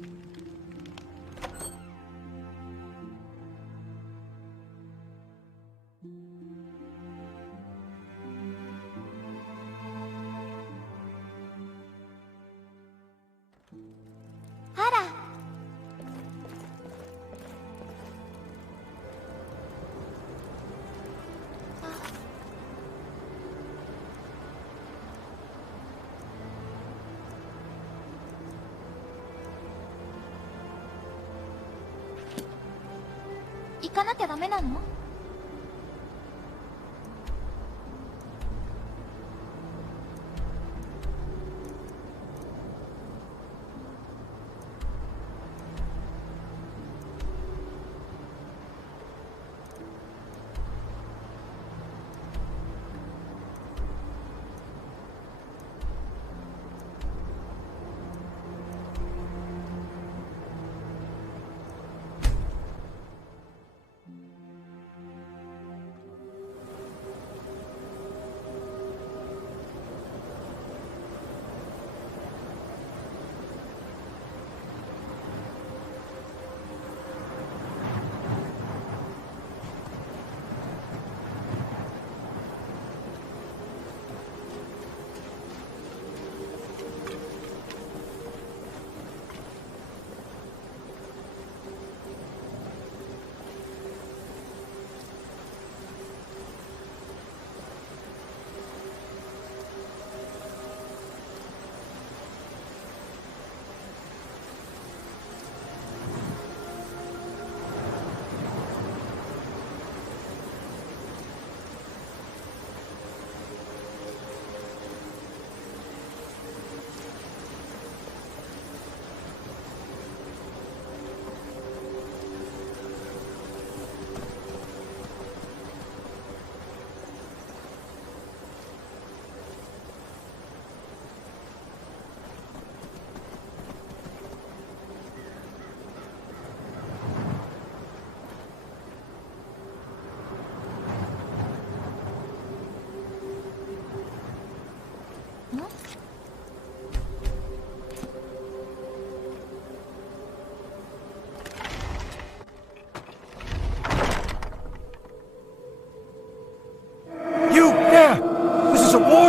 あら。行かなきゃダメなの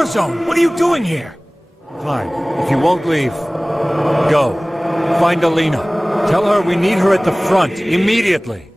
？Zone. What are you doing here? Fine. If you won't leave, go. Find Alina. Tell her we need her at the front, immediately.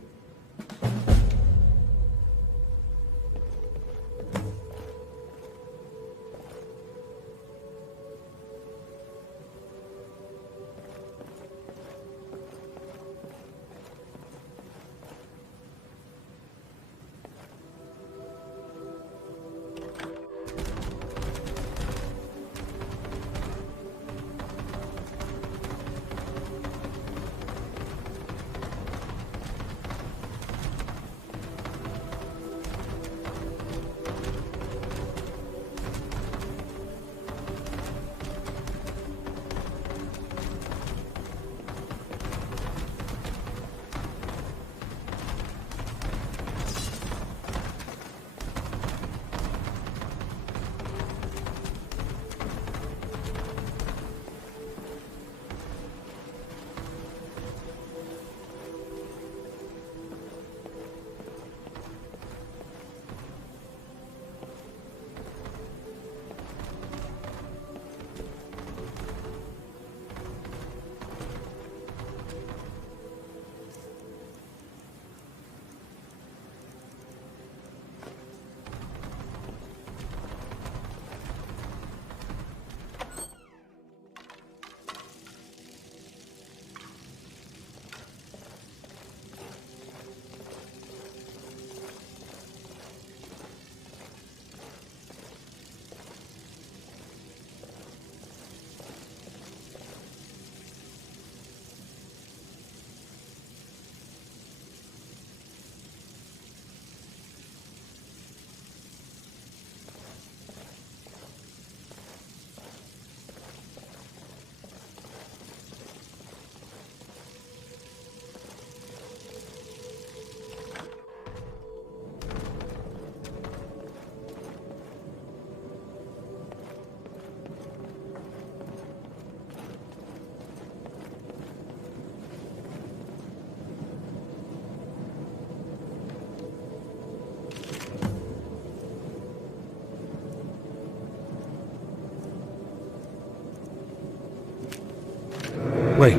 Wait,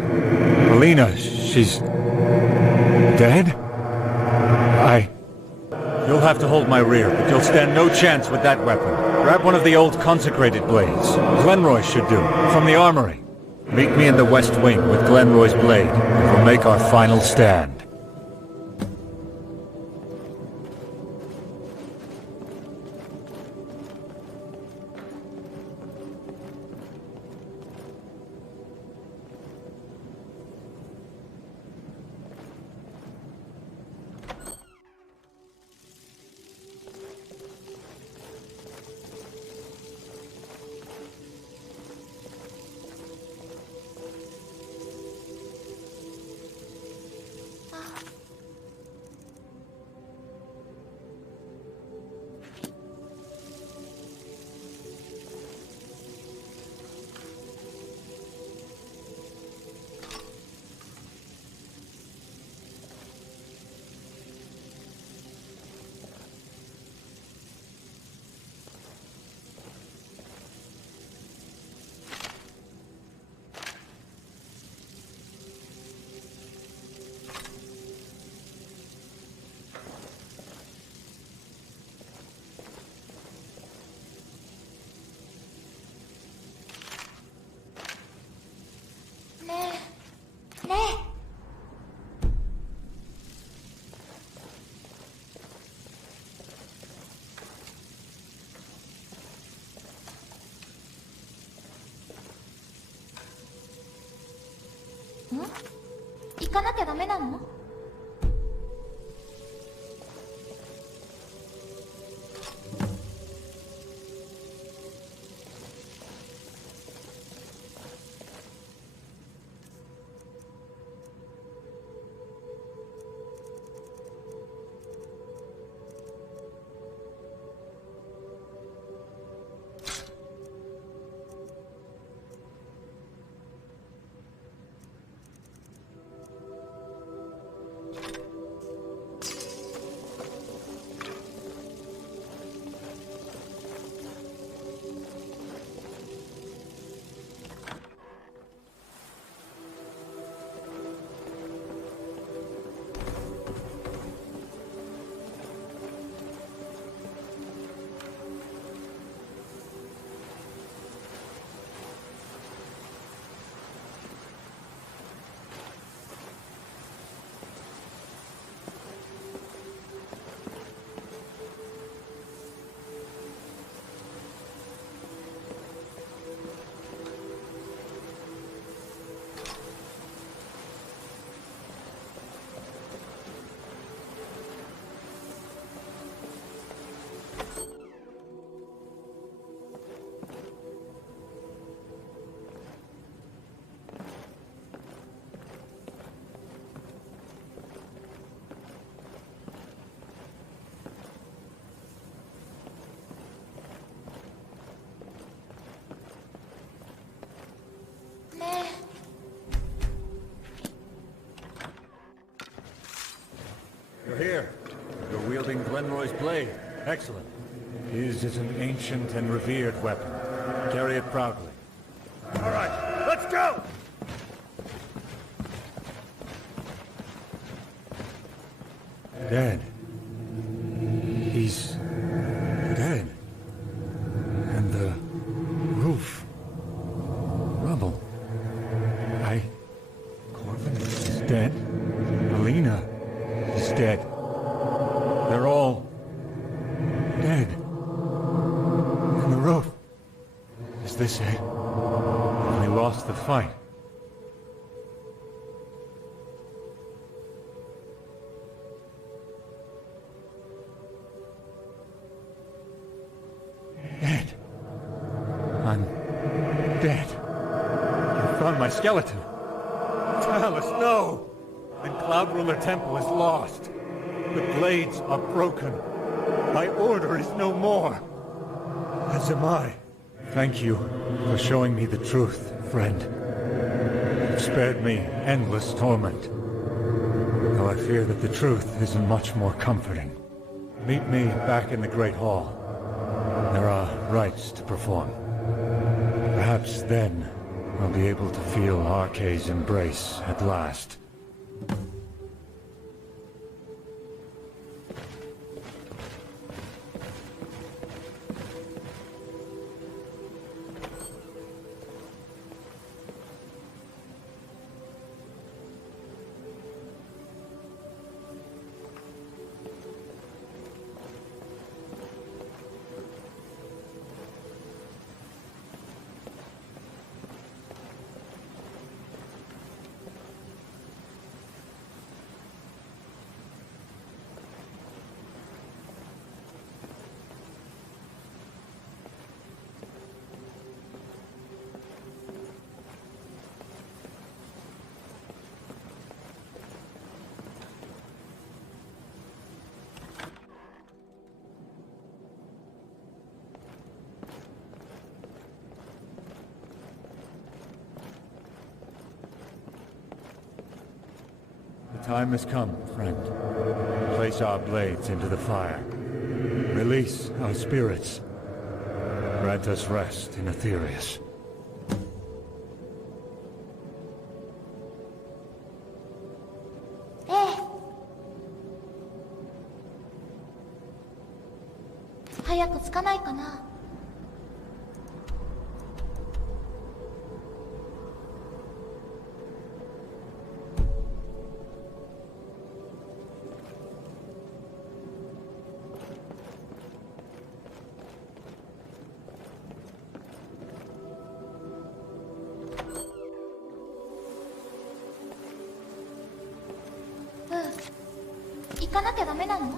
Alina, she's... dead? You'll have to hold my rear, but you'll stand no chance with that weapon. Grab one of the old consecrated blades. Glenroy should do, from the armory. Meet me in the west wing with Glenroy's blade, and we'll make our final stand.行かなきゃダメなの？You're here. You're wielding Glenroy's blade. Excellent. His is an ancient and revered weapon. Carry it proudly. All right, let's go! Dead. He's... dead. And the roof. Rubble. Corvin is dead. Alina is dead. They're all... dead. And the roof. Is this it? We lost the fight. Dead. I'm dead. You found my skeleton. Alice, no! And Cloud Ruler Temple is lost. The blades are broken. My order is no more. As am I. Thank you for showing me the truth, friend. You've spared me endless torment. Though I fear that the truth is much more comforting. Meet me back in the Great Hall. There are rites to perform. Perhaps then I'll be able to feel Arkay's embrace at last. The time has come, friend. Place our blades into the fire. Release our spirits. Grant us rest in Aetherius. Eh. 早く着かないかな。行かなきゃダメなの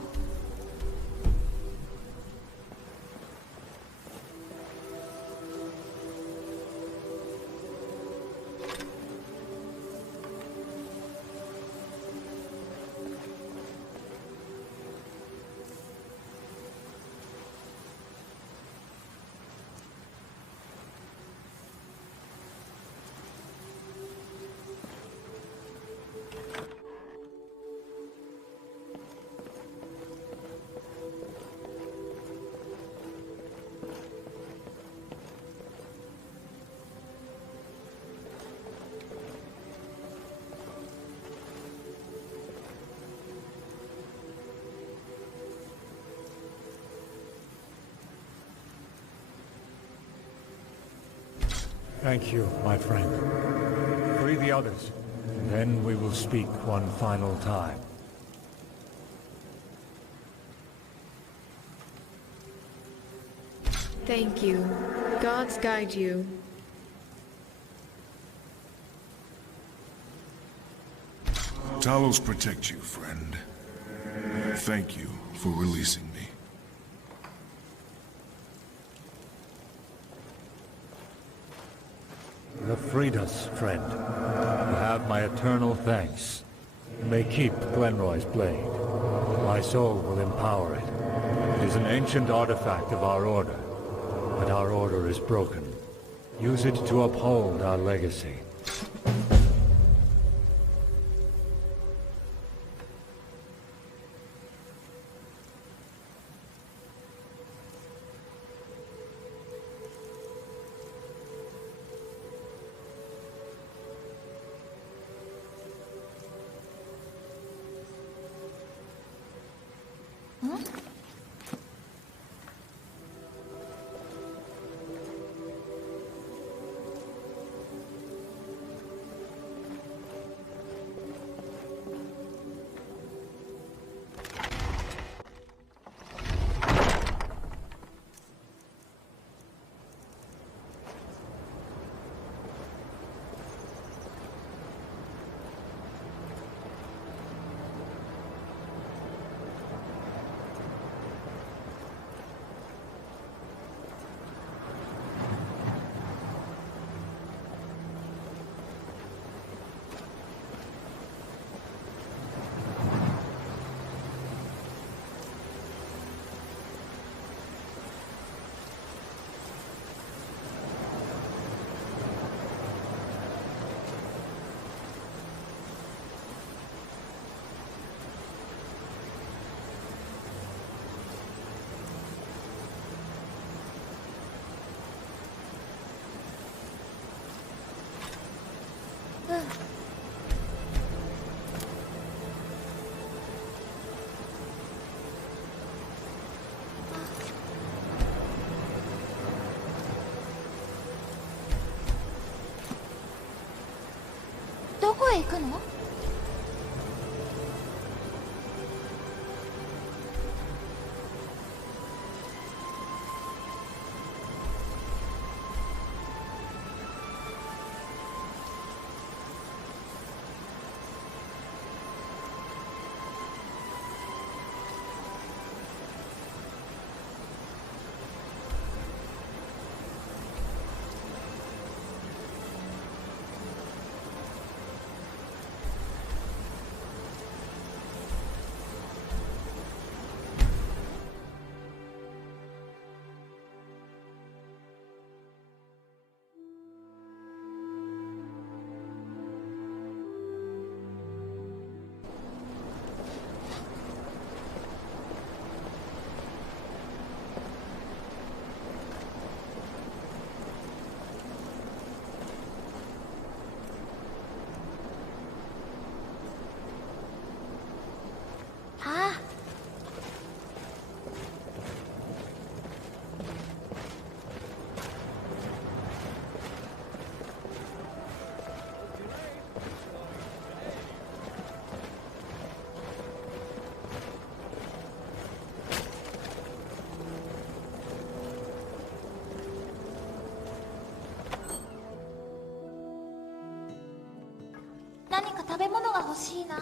？Thank you, my friend. Free the others. Then we will speak one final time. Thank you. Gods guide you. Talos protect you, friend. Thank you for releasing me. You have freed us, friend. You have my eternal thanks. You may keep Glenroy's blade. My soul will empower it. It is an ancient artifact of our order, but our order is broken. Use it to uphold our legacy. で行くの？ああ。何か食べ物が欲しいな。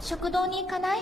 食堂に行かない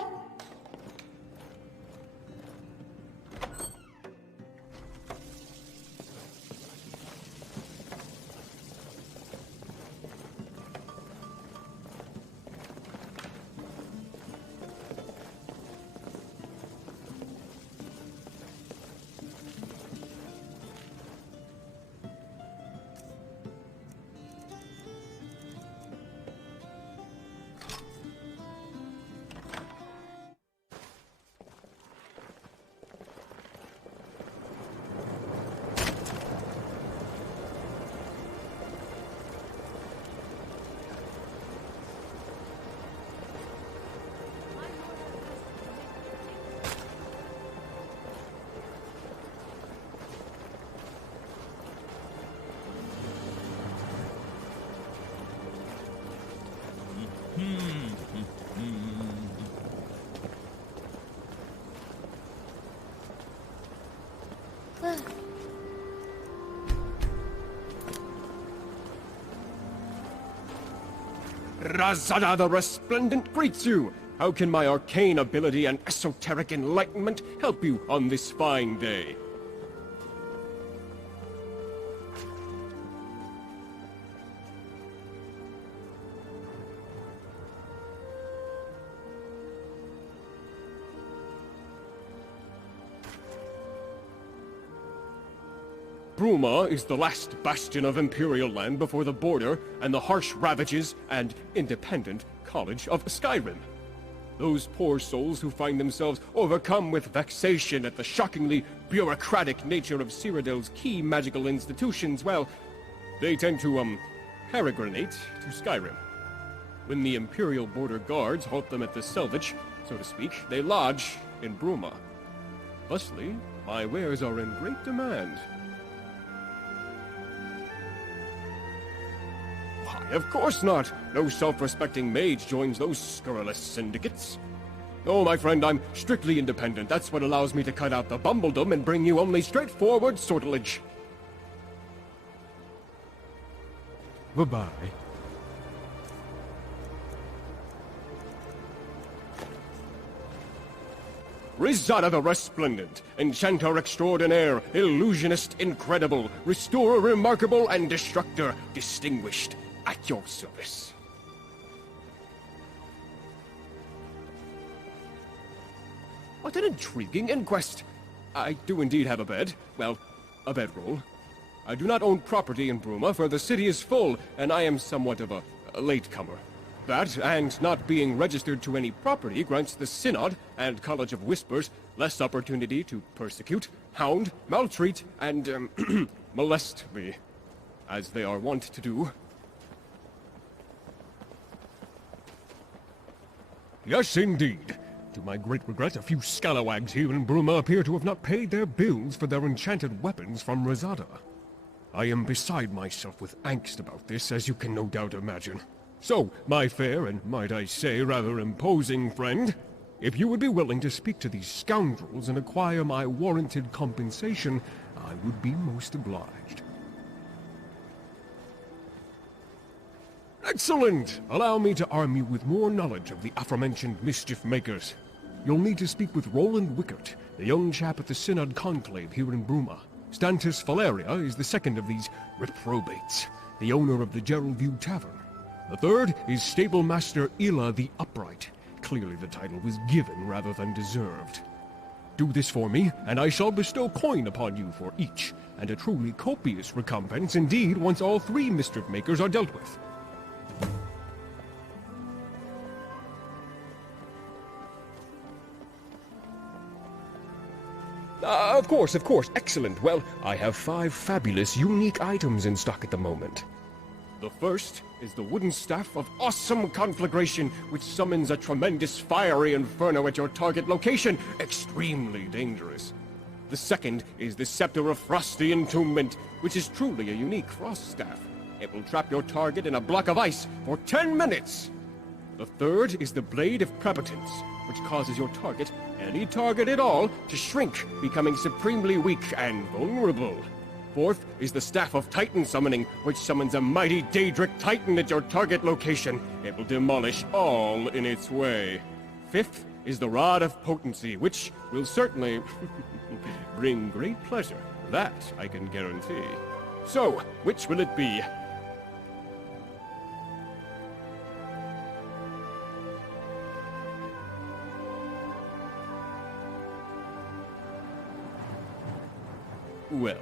？Razada the Resplendent greets you! How can my arcane ability and esoteric enlightenment help you on this fine day? Bruma is the last bastion of Imperial land before the border and the harsh ravages and independent college of Skyrim. Those poor souls who find themselves overcome with vexation at the shockingly bureaucratic nature of Cyrodiil's key magical institutions, well, they tend to, peregrinate to Skyrim. When the Imperial Border Guards halt them at the selvage, so to speak, they lodge in Bruma. Thusly, my wares are in great demand. Why, of course not! No self-respecting mage joins those scurrilous syndicates. Oh, my friend, I'm strictly independent. That's what allows me to cut out the bumbledom and bring you only straightforward sortilege. Bye-bye. Risada the Resplendent, Enchanter Extraordinaire, Illusionist Incredible, Restorer Remarkable, and Destructor Distinguished, at your service. What an intriguing inquest. I do indeed have a bed. Well, a bedroll. I do not own property in Bruma, for the city is full, and I am somewhat of a latecomer. That, and not being registered to any property, grants the Synod and College of Whispers less opportunity to persecute, hound, maltreat, and, molest me, as they are wont to do. Yes, indeed. To my great regret, a few scalawags here in Bruma appear to have not paid their bills for their enchanted weapons from Risada. I am beside myself with angst about this, as you can no doubt imagine. So, my fair and, might I say, rather imposing friend, if you would be willing to speak to these scoundrels and acquire my warranted compensation, I would be most obliged. Excellent! Allow me to arm you with more knowledge of the aforementioned mischief makers. You'll need to speak with Roland Wickert, the young chap at the Synod Conclave here in Bruma. Stantis Valeria is the second of these reprobates, the owner of the Geraldview Tavern. The third is Stable Master Ila the Upright. Clearly the title was given rather than deserved. Do this for me, and I shall bestow coin upon you for each, and a truly copious recompense indeed once all three mischief makers are dealt with. Of course, excellent. Well, I have 5 fabulous, unique items in stock at the moment. The first is the wooden staff of awesome conflagration, which summons a tremendous fiery inferno at your target location. Extremely dangerous. The second is the scepter of frosty entombment, which is truly a unique frost staff. It will trap your target in a block of ice for 10 minutes. The third is the blade of prepotence, which causes your target, any target at all, to shrink, becoming supremely weak and vulnerable. Fourth is the Staff of Titan Summoning, which summons a mighty Daedric Titan at your target location. It will demolish all in its way. Fifth is the Rod of Potency, which will certainly bring great pleasure. That I can guarantee. So, which will it be? Well,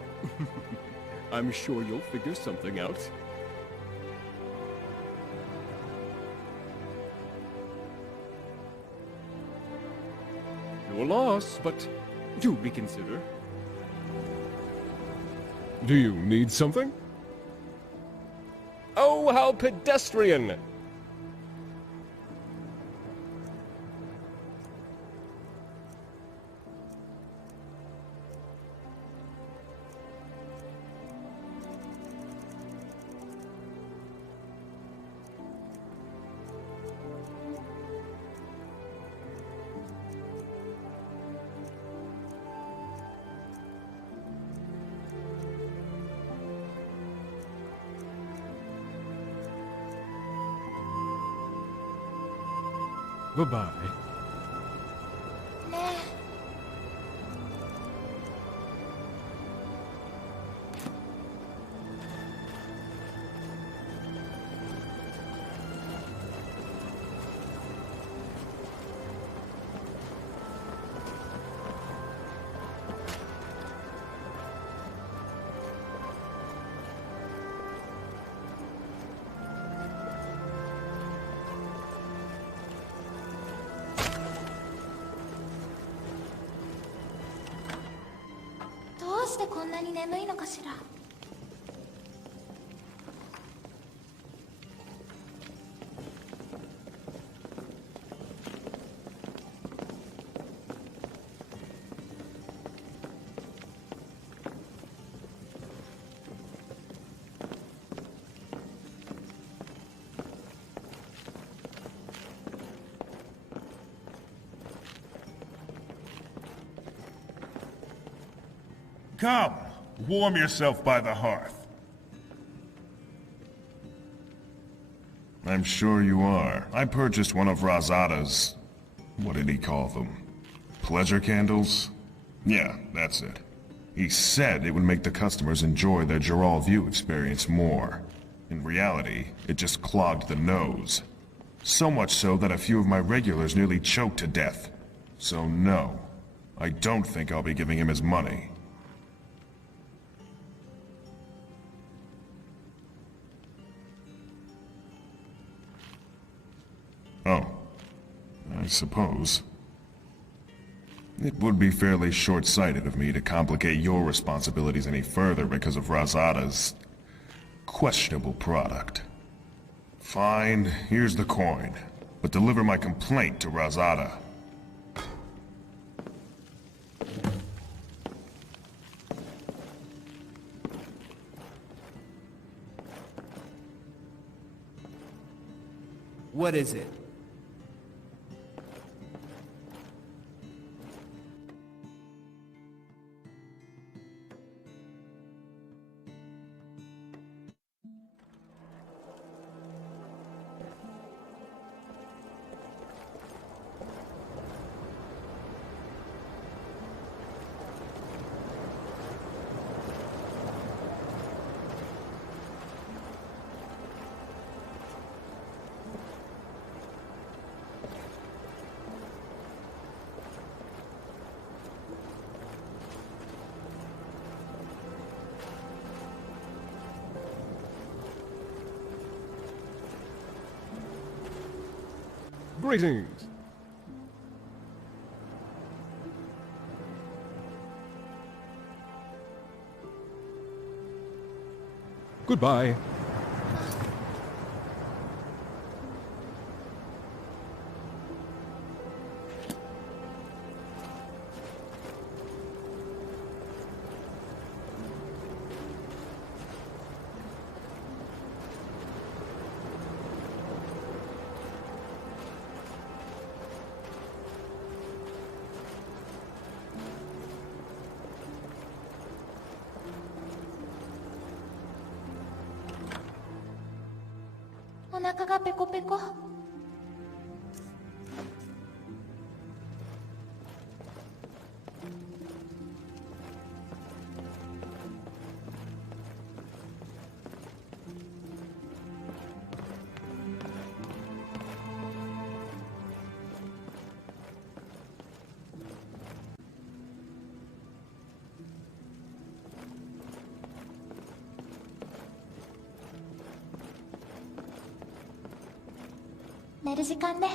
I'm sure you'll figure something out. Your loss, but do reconsider. Do you need something? Oh, how pedestrian! Bye-bye. ねえ どうしてこんなに眠いのかしら。Come, warm yourself by the hearth. I'm sure you are. I purchased one of Razada's... what did he call them? Pleasure candles? Yeah, that's it. He said it would make the customers enjoy their Geralt view experience more. In reality, it just clogged the nose. So much so that a few of my regulars nearly choked to death. So no, I don't think I'll be giving him his money. Oh, I suppose. It would be fairly short-sighted of me to complicate your responsibilities any further because of Razada's... questionable product. Fine, here's the coin. But deliver my complaint to Razada. What is it? Greetings. Goodbye.お腹がペコペコ。寝る時間ね。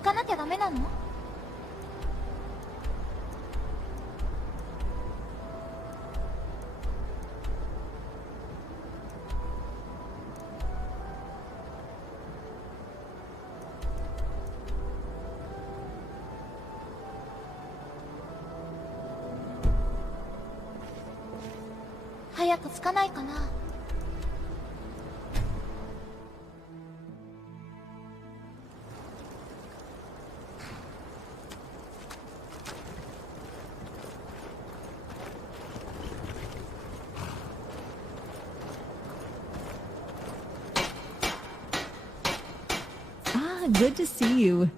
行かなきゃダメなの？早く着かないかな。Good to see you.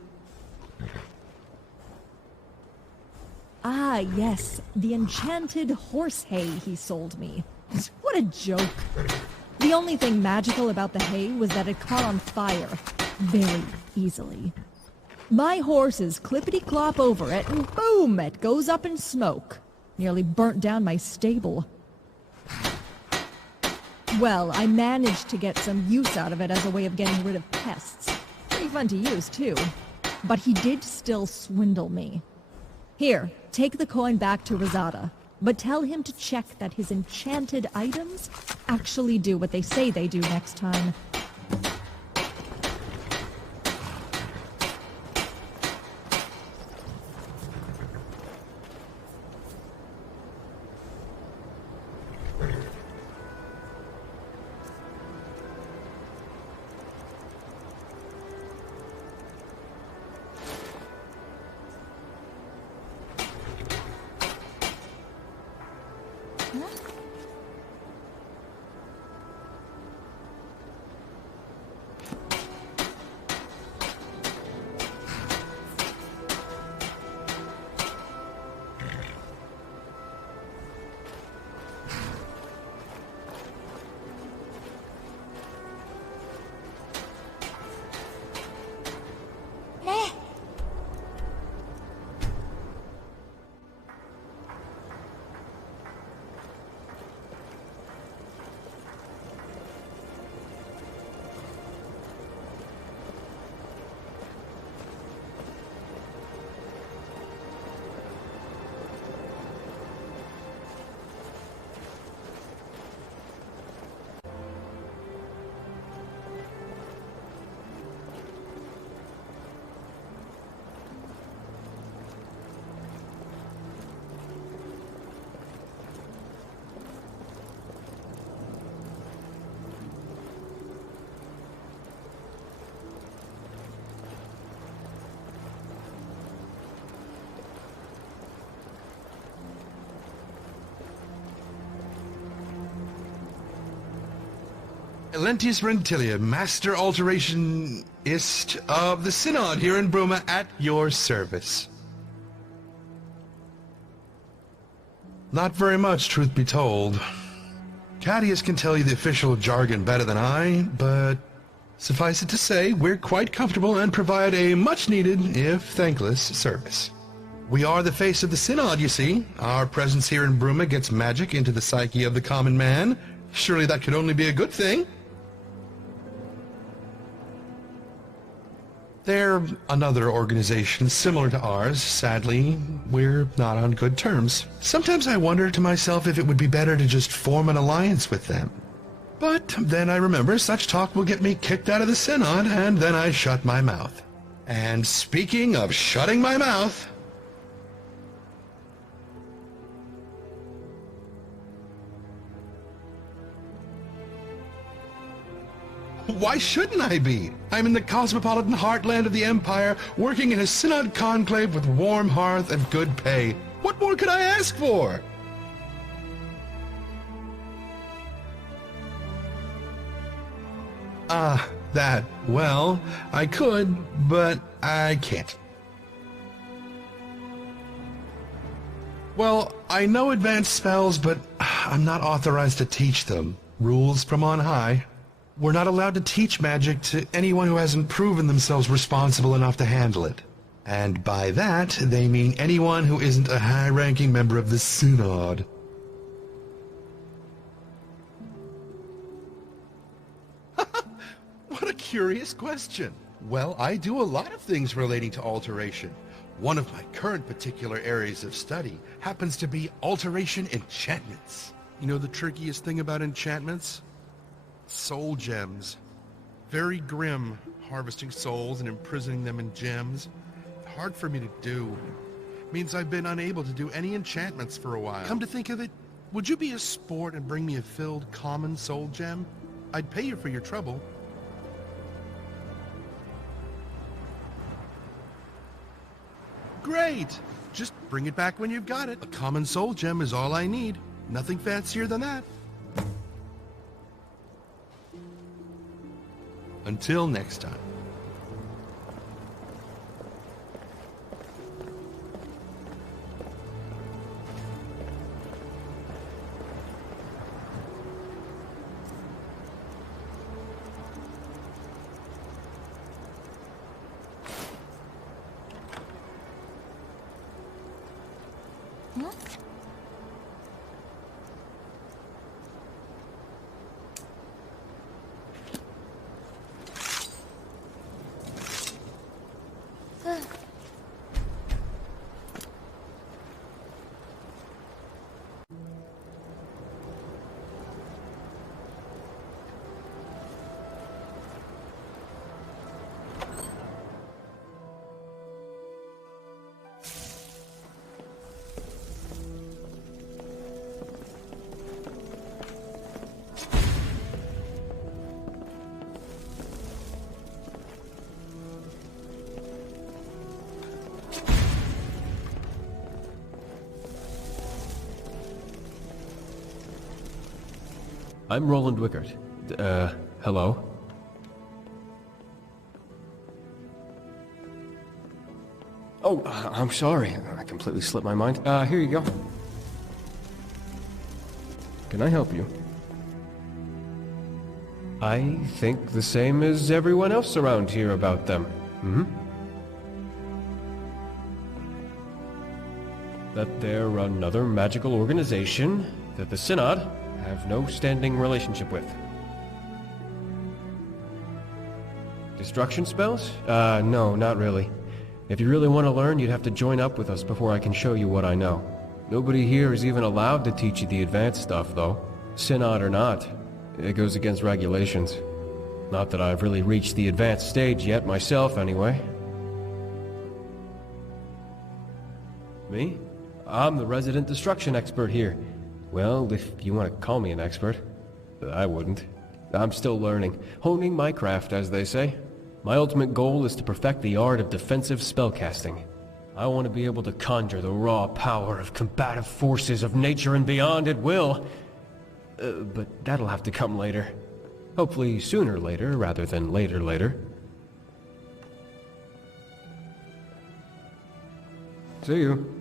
Ah, yes, the enchanted horse hay he sold me. What a joke. The only thing magical about the hay was that it caught on fire very easily. My horses clippity-clop over it, and boom, it goes up in smoke. Nearly burnt down my stable. Well, I managed to get some use out of it as a way of getting rid of pests. Pretty fun to use, too. But he did still swindle me. Here, take the coin back to Rosada, but tell him to check that his enchanted items actually do what they say they do next time. Lentius Rentilia, Master Alterationist of the Synod here in Bruma, at your service. Not very much, truth be told. Cadius can tell you the official jargon better than I, but suffice it to say, we're quite comfortable and provide a much-needed, if thankless, service. We are the face of the Synod, you see. Our presence here in Bruma gets magic into the psyche of the common man. Surely that could only be a good thing. They're another organization similar to ours. Sadly, we're not on good terms. Sometimes I wonder to myself if it would be better to just form an alliance with them. But then I remember such talk will get me kicked out of the Synod, and then I shut my mouth. And speaking of shutting my mouth... Why shouldn't I be? I'm in the cosmopolitan heartland of the Empire, working in a Synod conclave with warm hearth and good pay. What more could I ask for? Well, I could, but I can't. Well, I know advanced spells, but I'm not authorized to teach them. Rules from on high. We're not allowed to teach magic to anyone who hasn't proven themselves responsible enough to handle it. And by that, they mean anyone who isn't a high-ranking member of the Synod. What a curious question. Well, I do a lot of things relating to alteration. One of my current particular areas of study happens to be alteration enchantments. You know the trickiest thing about enchantments? Soul gems. Very grim, harvesting souls and imprisoning them in gems. Hard for me to do. Means I've been unable to do any enchantments for a while. Come to think of it, would you be a sport and bring me a filled common soul gem? I'd pay you for your trouble. Great! Just bring it back when you've got it. A common soul gem is all I need. Nothing fancier than that. Until next time. I'm Roland Wickert. Hello? Oh, I'm sorry. I completely slipped my mind. Here you go. Can I help you? I think the same as everyone else around here about them. That they're another magical organization that the Synod have no standing relationship with. Destruction spells? No, not really. If you really want to learn, you'd have to join up with us before I can show you what I know. Nobody here is even allowed to teach you the advanced stuff, though. Synod or not, it goes against regulations. Not that I've really reached the advanced stage yet myself, anyway. Me? I'm the resident destruction expert here. Well, if you want to call me an expert. I wouldn't. I'm still learning. Honing my craft, as they say. My ultimate goal is to perfect the art of defensive spellcasting. I want to be able to conjure the raw power of combative forces of nature and beyond at will. But that'll have to come later. Hopefully sooner later, rather than later. See you.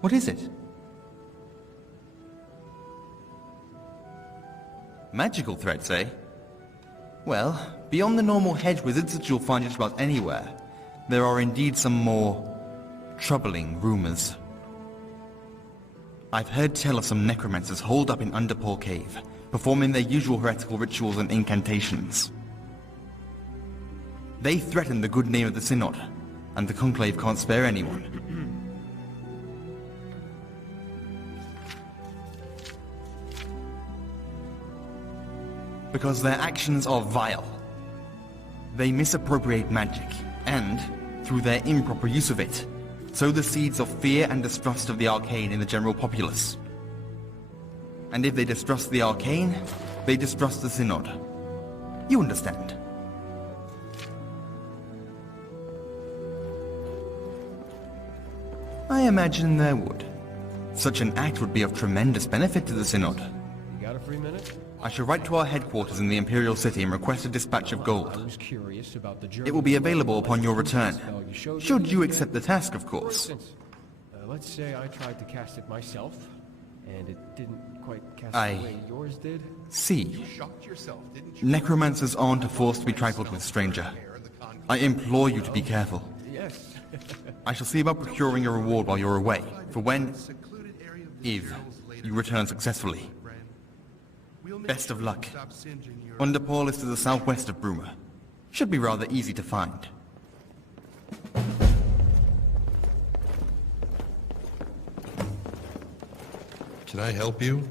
What is it? Magical threats, eh? Well, beyond the normal hedge wizards that you'll find just about anywhere, there are indeed some more troubling rumors. I've heard tell of some necromancers holed up in Underpaw Cave, performing their usual heretical rituals and incantations. They threaten the good name of the Synod, and the Conclave can't spare anyone. Because their actions are vile. They misappropriate magic, and, through their improper use of it, sow the seeds of fear and distrust of the arcane in the general populace. And if they distrust the arcane, they distrust the Synod. You understand? I imagine there would. Such an act would be of tremendous benefit to the Synod. You got a free minute? I shall write to our headquarters in the Imperial City and request a dispatch of gold. I was curious about the It will be available upon your return. Should you accept the task, of For course. instance, let's say I tried to cast it myself, and it didn't quite cast I the way yours did. See, Shocked yourself, didn't you? necromancers aren't a force to be trifled with, stranger. I implore you to be careful. Yes. I shall see about procuring a reward while you're away, for when, if, you return successfully. Best of luck. Underpaul is to the southwest of Bruma. Should be rather easy to find. Can I help you?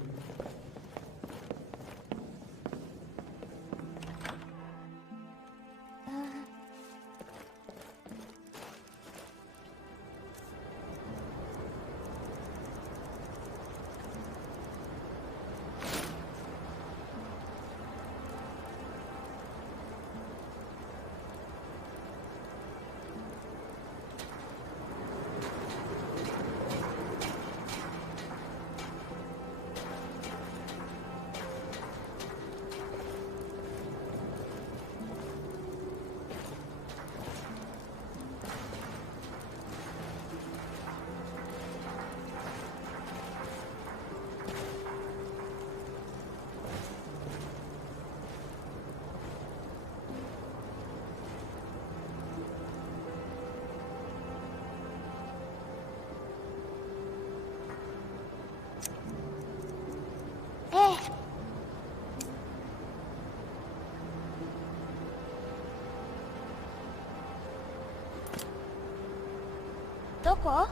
どこ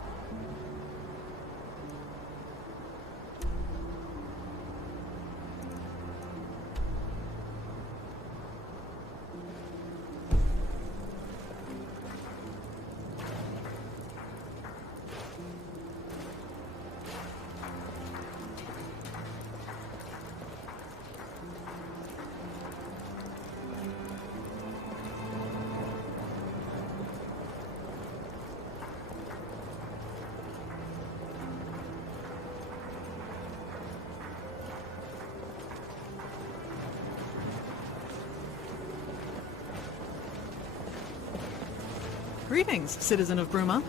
？Greetings, citizen of Bruma.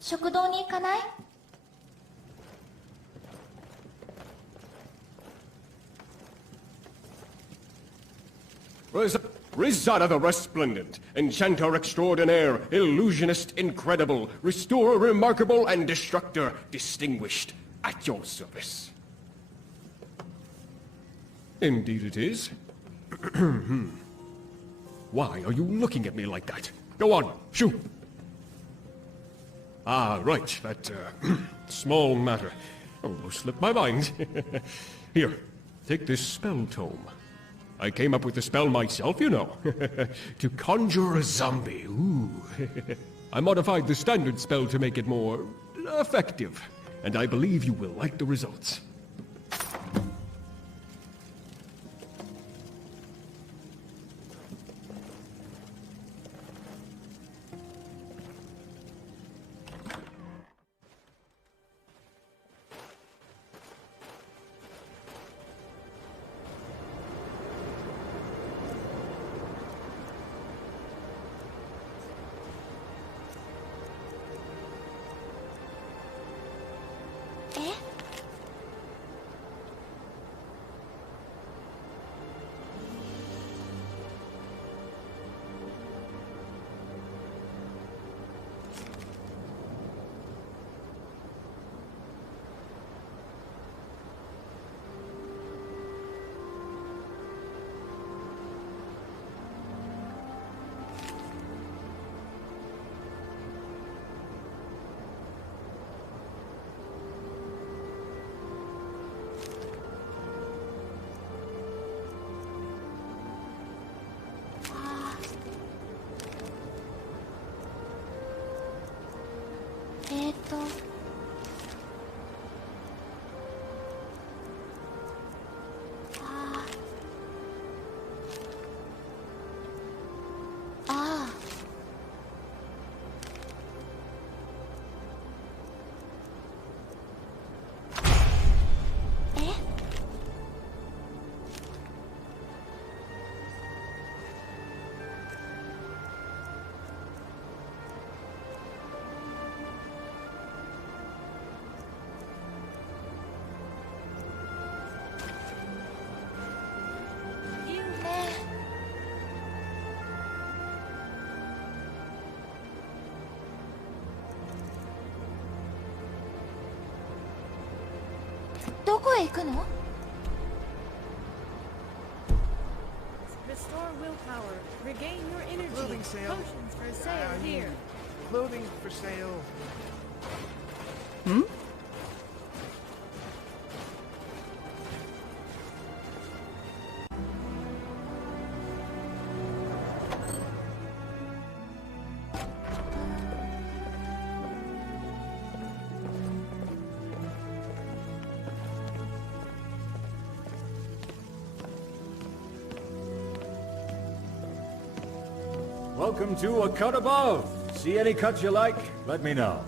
食堂に行かない？ Rizada the Resplendent, Enchanter Extraordinaire, Illusionist Incredible, Restorer Remarkable, and Destructor Distinguished, at your service. Indeed it is. Why are you looking at me like that? Go on, shoot! Ah, right, that, small matter. Almost slipped my mind. Here, take this spell tome. I came up with the spell myself, you know. To conjure a zombie, ooh. I modified the standard spell to make it more effective, and I believe you will like the results. どこへ行くの？ Restore willpower. Regain your energy. Clothing sale. Potions for sale here. Clothing for sale. Welcome to A Cut Above. See any cuts you like? Let me know.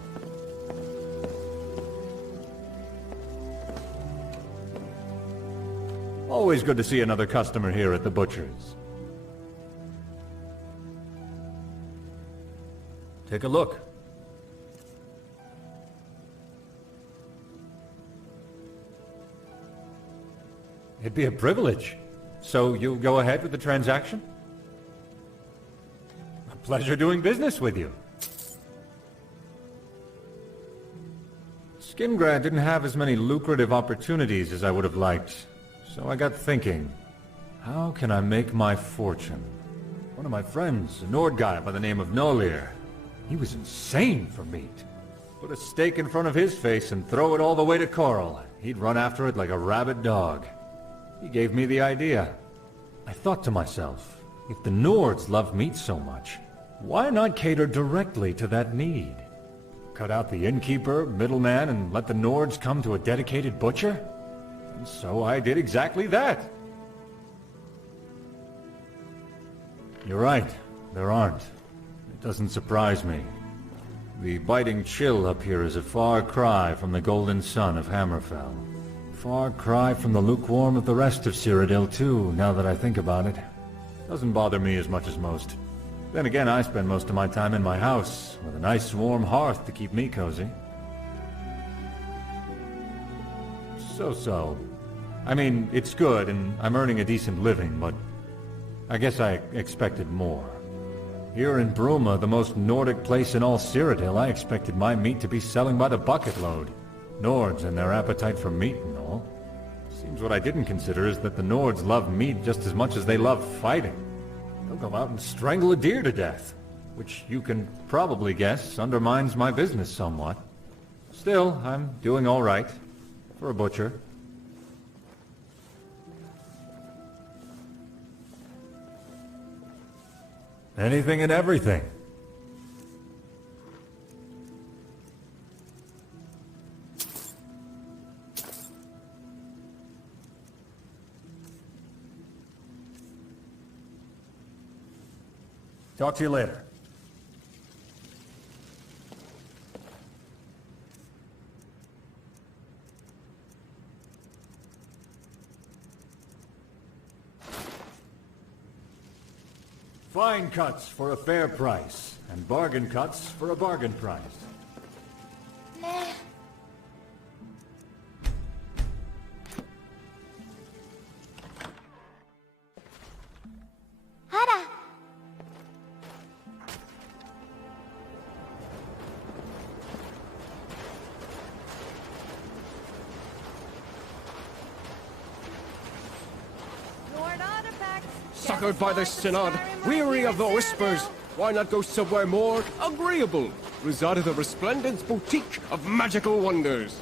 Always good to see another customer here at the butcher's. Take a look. It'd be a privilege. So you'll go ahead with the transaction? A pleasure doing business with you. Skingrad didn't have as many lucrative opportunities as I would have liked. So I got thinking, how can I make my fortune? One of my friends, a Nord guy by the name of Nolir, he was insane for meat. Put a steak in front of his face and throw it all the way to Coral. He'd run after it like a rabid dog. He gave me the idea. I thought to myself, if the Nords love meat so much, why not cater directly to that need? Cut out the innkeeper, middleman, and let the Nords come to a dedicated butcher? And so I did exactly that. You're right, there aren't. It doesn't surprise me. The biting chill up here is a far cry from the golden sun of Hammerfell. Far cry from the lukewarm of the rest of Cyrodiil too, now that I think about it. Doesn't bother me as much as most. Then again, I spend most of my time in my house, with a nice warm hearth to keep me cozy. So. I mean, it's good, and I'm earning a decent living, but I guess I expected more. Here in Bruma, the most Nordic place in all Cyrodiil, I expected my meat to be selling by the bucket load. Nords and their appetite for meat and all. Seems what I didn't consider is that the Nords love meat just as much as they love fighting. They'll go out and strangle a deer to death, which you can probably guess undermines my business somewhat. Still, I'm doing all right, for a butcher. Anything and everything. Talk to you later. Fine cuts for a fair price, and bargain cuts for a bargain price. ねえ。あら。Suckered by the Synod, weary of the whispers, why not go somewhere more agreeable? Rosada the Resplendent's boutique of magical wonders.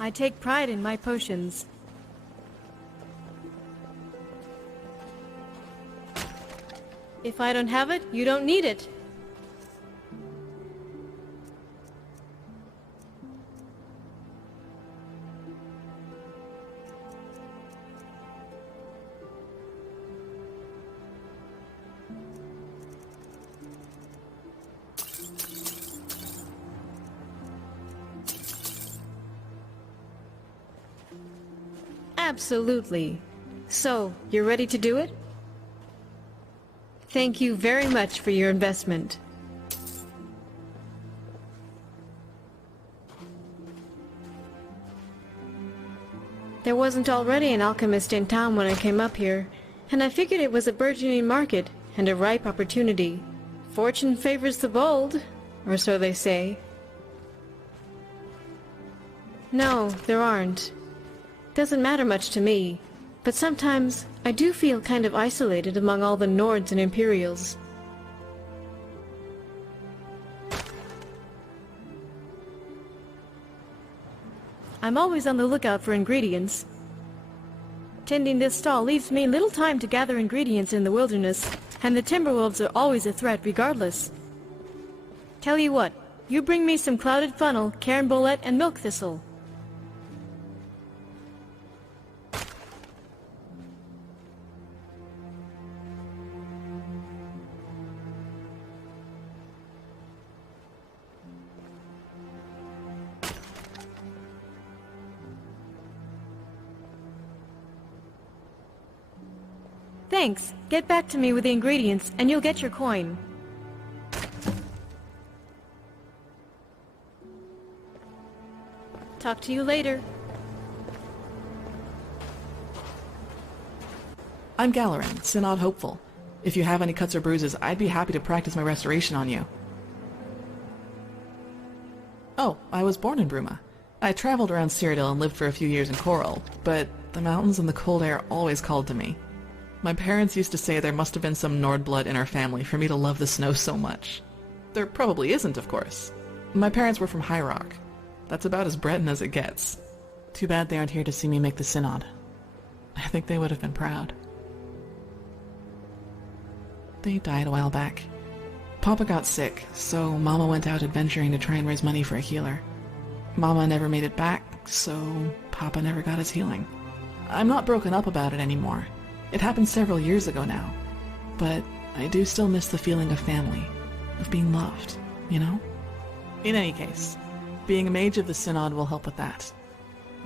I take pride in my potions. If I don't have it, you don't need it. Absolutely. So, you're ready to do it? Thank you very much for your investment. There wasn't already an alchemist in town when I came up here. And I figured it was a burgeoning market and a ripe opportunity. Fortune favors the bold, or so they say. No, there aren't. Doesn't matter much to me, but sometimes I do feel kind of isolated among all the Nords and Imperials. I'm always on the lookout for ingredients. Tending this stall leaves me little time to gather ingredients in the wilderness, and the Timberwolves are always a threat regardless. Tell you what, you bring me some clouded funnel, carambolette, and milk thistle. Thanks. Get back to me with the ingredients, and you'll get your coin. Talk to you later. I'm Galarin, Synod Hopeful. If you have any cuts or bruises, I'd be happy to practice my restoration on you. Oh, I was born in Bruma. I traveled around Cyrodiil and lived for a few years in Coral, but the mountains and the cold air always called to me. My parents used to say there must have been some Nord blood in our family for me to love the snow so much. There probably isn't, of course. My parents were from High Rock. That's about as Breton as it gets. Too bad they aren't here to see me make the Synod. I think they would have been proud. They died a while back. Papa got sick, so Mama went out adventuring to try and raise money for a healer. Mama never made it back, so Papa never got his healing. I'm not broken up about it anymore. It happened several years ago now, but I do still miss the feeling of family, of being loved, you know? In any case, being a mage of the Synod will help with that.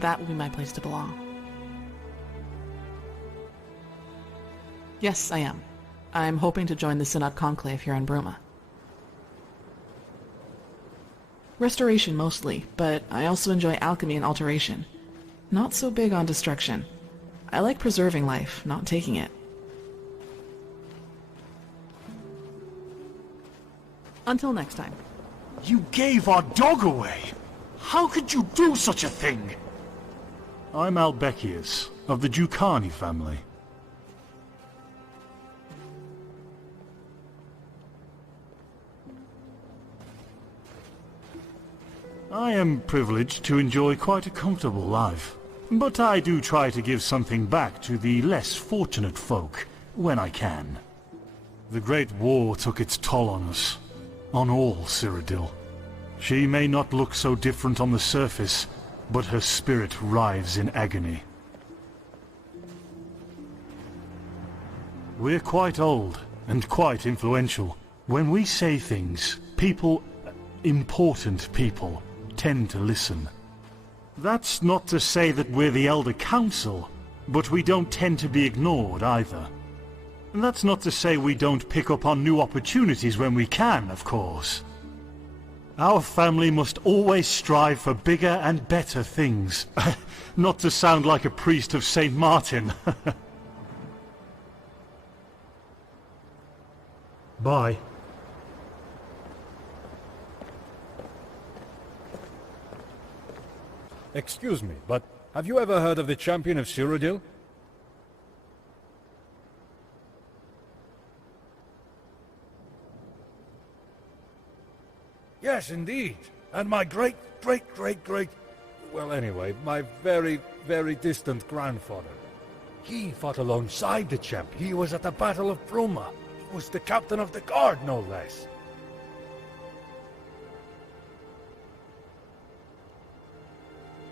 That will be my place to belong. Yes, I am. I'm hoping to join the Synod Conclave here in Bruma. Restoration mostly, but I also enjoy alchemy and alteration. Not so big on destruction. I like preserving life, not taking it. Until next time. You gave our dog away! How could you do such a thing? I'm Albekius, of the Ducani family. I am privileged to enjoy quite a comfortable life. But I do try to give something back to the less fortunate folk, when I can. The Great War took its toll on us, on all Cyrodiil. She may not look so different on the surface, but her spirit writhes in agony. We're quite old, and quite influential. When we say things, people, important people, tend to listen. That's not to say that we're the Elder Council, but we don't tend to be ignored either. And that's not to say we don't pick up on new opportunities when we can, of course. Our family must always strive for bigger and better things. Not to sound like a priest of St. Martin. Bye. Excuse me, but have you ever heard of the Champion of Cyrodiil? Yes, indeed. And my great... well, anyway, my very, very distant grandfather. He fought alongside the champion. He was at the Battle of Bruma. He was the captain of the guard, no less.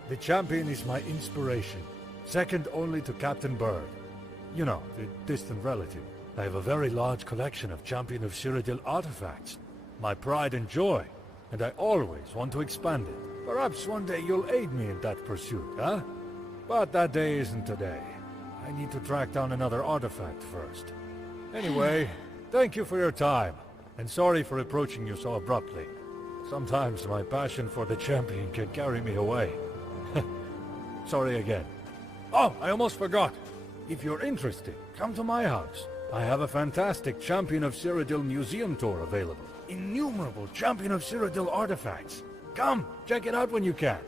The champion is my inspiration, second only to Captain Bird. You know, the distant relative. I have a very large collection of Champion of Cyrodiil artifacts. My pride and joy, and I always want to expand it. Perhaps one day you'll aid me in that pursuit, huh? But that day isn't today. I need to track down another artifact first. Anyway, thank you for your time, and sorry for approaching you so abruptly. Sometimes my passion for the champion can carry me away. Sorry again. Oh, I almost forgot. If you're interested, come to my house. I have a fantastic Champion of Cyrodiil museum tour available. Innumerable Champion of Cyrodiil artifacts. Come, check it out when you can.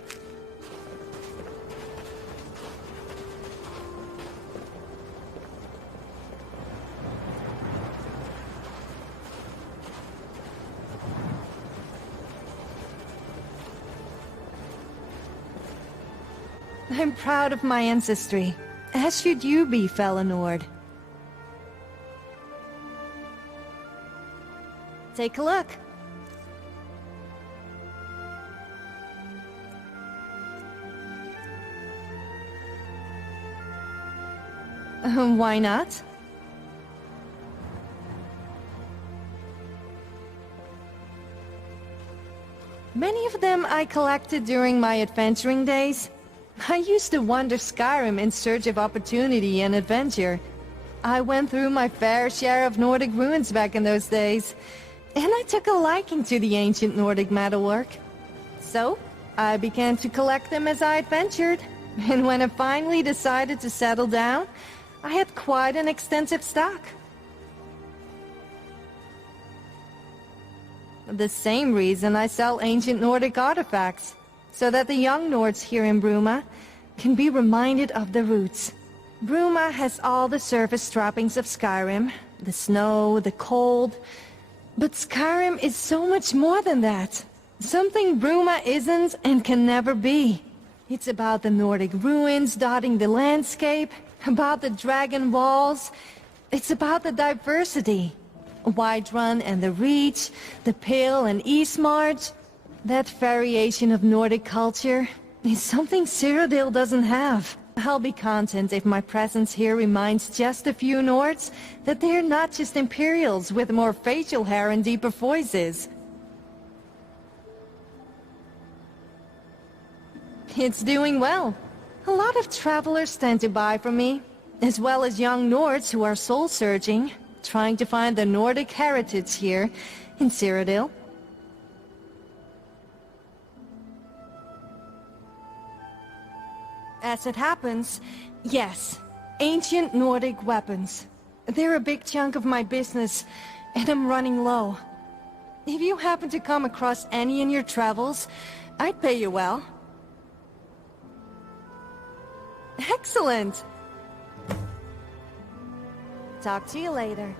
I'm proud of my ancestry, as should you be, fellow Nord. Take a look. Why not? Many of them I collected during my adventuring days. I used to wander Skyrim in search of opportunity and adventure. I went through my fair share of Nordic ruins back in those days, and I took a liking to the ancient Nordic metalwork. So, I began to collect them as I adventured, and when I finally decided to settle down, I had quite an extensive stock. The same reason I sell ancient Nordic artifacts, so that the young Nords here in Bruma can be reminded of their roots. Bruma has all the surface trappings of Skyrim, the snow, the cold, but Skyrim is so much more than that. Something Bruma isn't and can never be. It's about the Nordic ruins dotting the landscape, about the dragon walls. It's about the diversity. Whiterun and the Reach, the Pale and Eastmarch. That variation of Nordic culture is something Cyrodiil doesn't have. I'll be content if my presence here reminds just a few Nords that they're not just Imperials with more facial hair and deeper voices. It's doing well. A lot of travelers tend to buy from me, as well as young Nords who are soul-searching, trying to find the Nordic heritage here in Cyrodiil. As it happens, yes, ancient Nordic weapons. They're a big chunk of my business, and I'm running low. If you happen to come across any in your travels, I'd pay you well. Excellent! Talk to you later.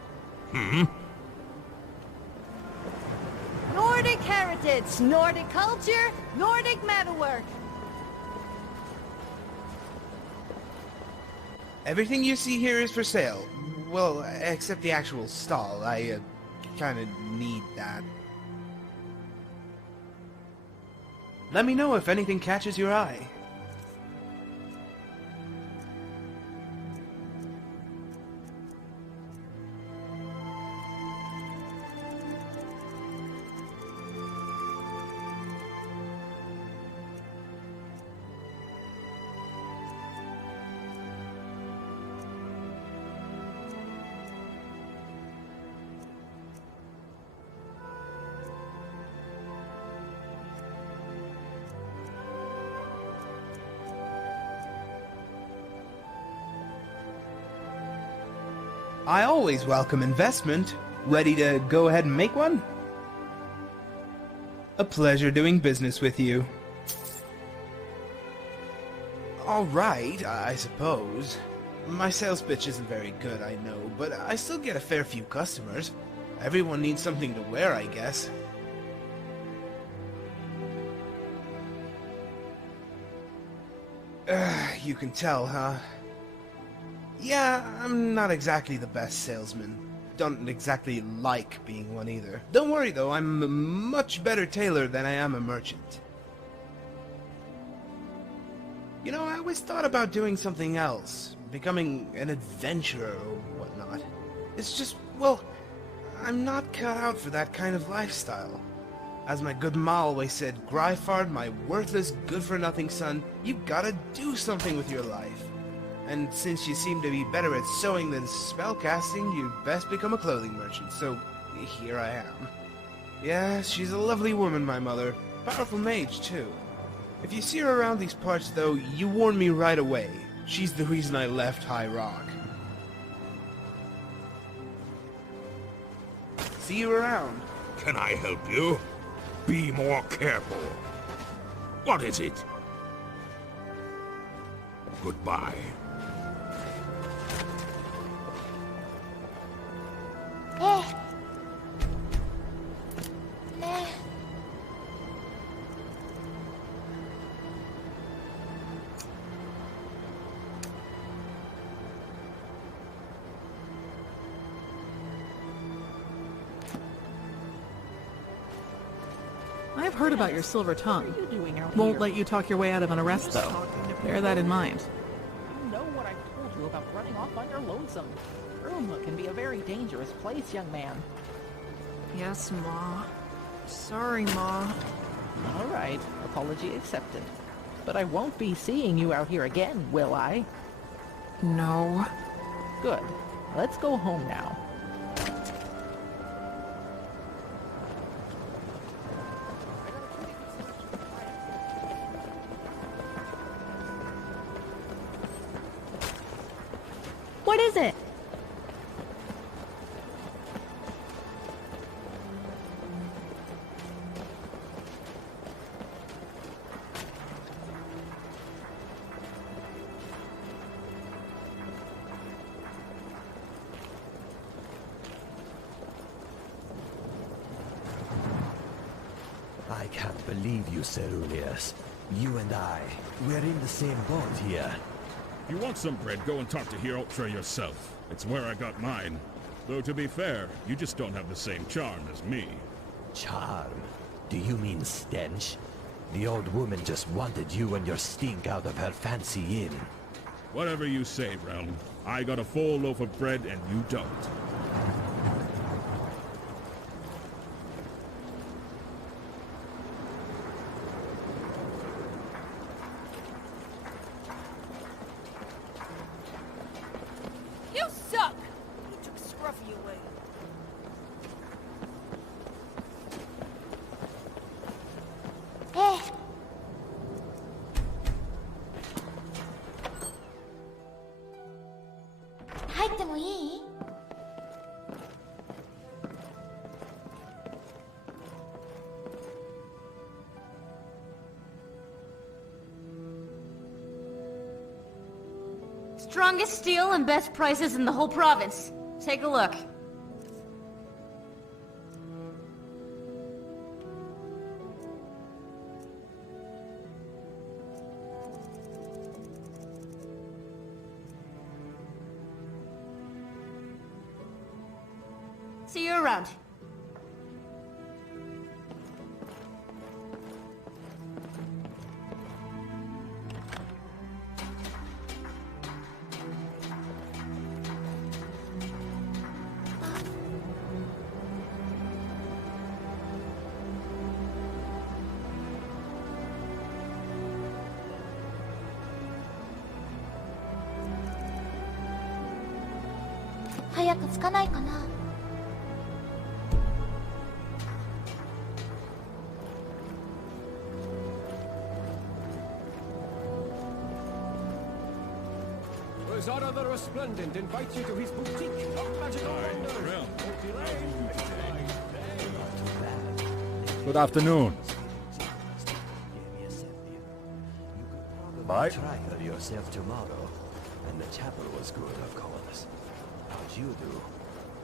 Nordic heritage, Nordic culture, Nordic metalwork. Everything you see here is for sale. Well, except the actual stall. I, kinda need that. Let me know if anything catches your eye. I always welcome investment. Ready to go ahead and make one? A pleasure doing business with you. Alright, I suppose. My sales pitch isn't very good, I know, but I still get a fair few customers. Everyone needs something to wear, I guess. You can tell, huh? Yeah, I'm not exactly the best salesman. Don't exactly like being one either. Don't worry though, I'm a much better tailor than I am a merchant. You know, I always thought about doing something else. Becoming an adventurer or whatnot. It's just, well, I'm not cut out for that kind of lifestyle. As my good ma always said, Gryfard, my worthless, good-for-nothing son, you gotta do something with your life. And since you seem to be better at sewing than spellcasting, you'd best become a clothing merchant, so here I am. Yeah, she's a lovely woman, my mother. Powerful mage, too. If you see her around these parts, though, you warn me right away. She's the reason I left High Rock. See you around. Can I help you? Be more careful. What is it? Goodbye. I've heard about your silver tongue. Won't let you talk your way out of an arrest, though. Bear that in mind. You know what I've told you about running off on your lonesome. Bruma can be a very dangerous place, young man. Yes, Ma. Sorry, Ma. All right, apology accepted. But I won't be seeing you out here again, will I? No. Good. Let's go home now. What is it? I can't believe you, Ceruleus. You and I, we're in the same boat here. You want some bread, go and talk to Hierultra yourself. It's where I got mine. Though to be fair, you just don't have the same charm as me. Charm? Do you mean stench? The old woman just wanted you and your stink out of her fancy inn. Whatever you say, Realm. I got a full loaf of bread and you don't. You suck! You took Scruffy away. Eh. 入ってもいい? Strongest steel and best prices in the whole province. Take a look. See you around. Rosada the Resplendent invites you to his boutique of magical wonders. Good afternoon. Bye. Try her yourself tomorrow. And the chapel was good, of course. How'd you do?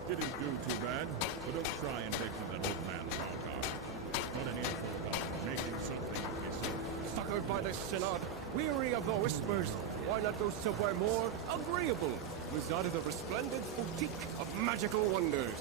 Didn't do too bad, but don't try and take to that old man's hard. Not an info about making something of yourself. Suckered by the Synod, weary of the whispers, why not go somewhere more agreeable? Rosada the Resplendent boutique of magical wonders.